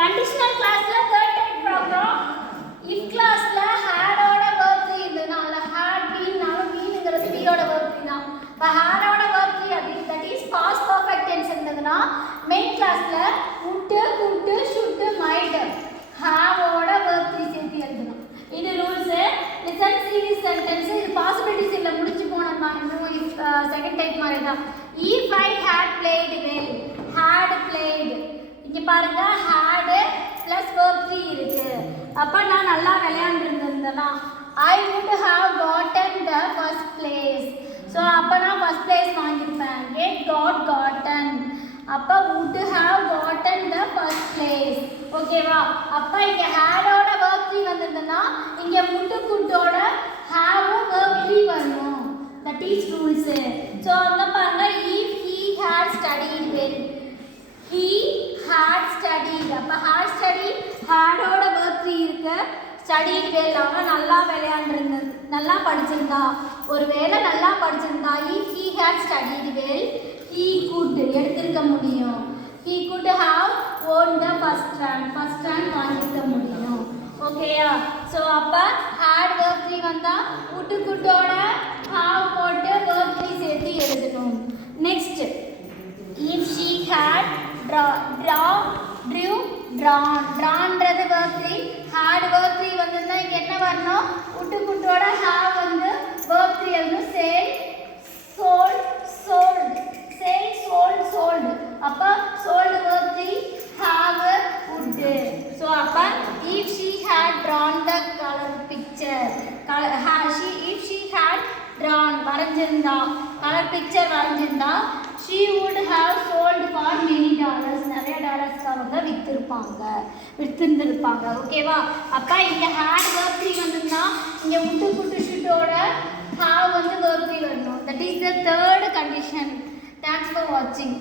conditional classல third type பார்க்கிறோம். if classல had ஓட verb 3 இருந்ததுனால had been நாலும் beenங்கிறது be ஓட verb 3 தான். இப்ப had ஓட verb 3 அப்படி that is past perfect tense இருந்ததுனா main classல would, could, should, might have ஓட verb 3 சேர்த்து எழுதணும். இது rules. listen series sentence இது possibilities இல்ல முடிஞ்சு போனதா இன்னும் second type மாதிரி தான். if I had played well had played இங்க பாருங்க had plus verb 3 இருக்கு. அப்ப நான் நல்லா விளையாண்டிருந்தேனா I would have gotten the first place. So அப்ப நான் first place வாங்கிருப்பேன். get got gotten. அப்ப would have gotten the first place. ஓகேவா? அப்ப இங்க had ஓட verb 3 வந்திருந்தனா இங்க would could ஓட have verb 3 வரணும். That is rules. So அங்க பாருங்க if he had studied well he had studied அப்ப had studied had ஓட verb 3 இருக்கு. studied well அவன் நல்லா விளையாண்டிருந்தா நல்லா படிச்சிருந்தா ஒருவேளை நல்லா படிச்சிருந்தா if he had studied well he could எடுத்துக்க முடியும். he could have won the first rank வாங்கிக்க முடியும். ஓகேயா? சோ அப்ப had verb 3 வந்தா would could ஓட have போட்டு verb 3 சேர்த்து எழுதணும். next if she had drew drawnன்றது verb 3 had verb 3 வந்தா இங்க என்ன வரணும் would could ஓட have வந்து verb 3 எழுதணும். said sold அப்ப sold verb 3 have would. so அப்ப if she had drawn the color picture if she had drawn வரைஞ்சிருந்தா color picture வரைஞ்சிருந்தா she would have sold for many dollars நிறைய டாலர்ஸ்க்கு அவங்க வித்திருந்திருப்பாங்க. ஓகேவா? அப்ப இங்க had verb 3 வந்திருந்தா இங்க would could should ஓட have வந்து verb 3 வரணும். that is the third condition. Thanks for watching.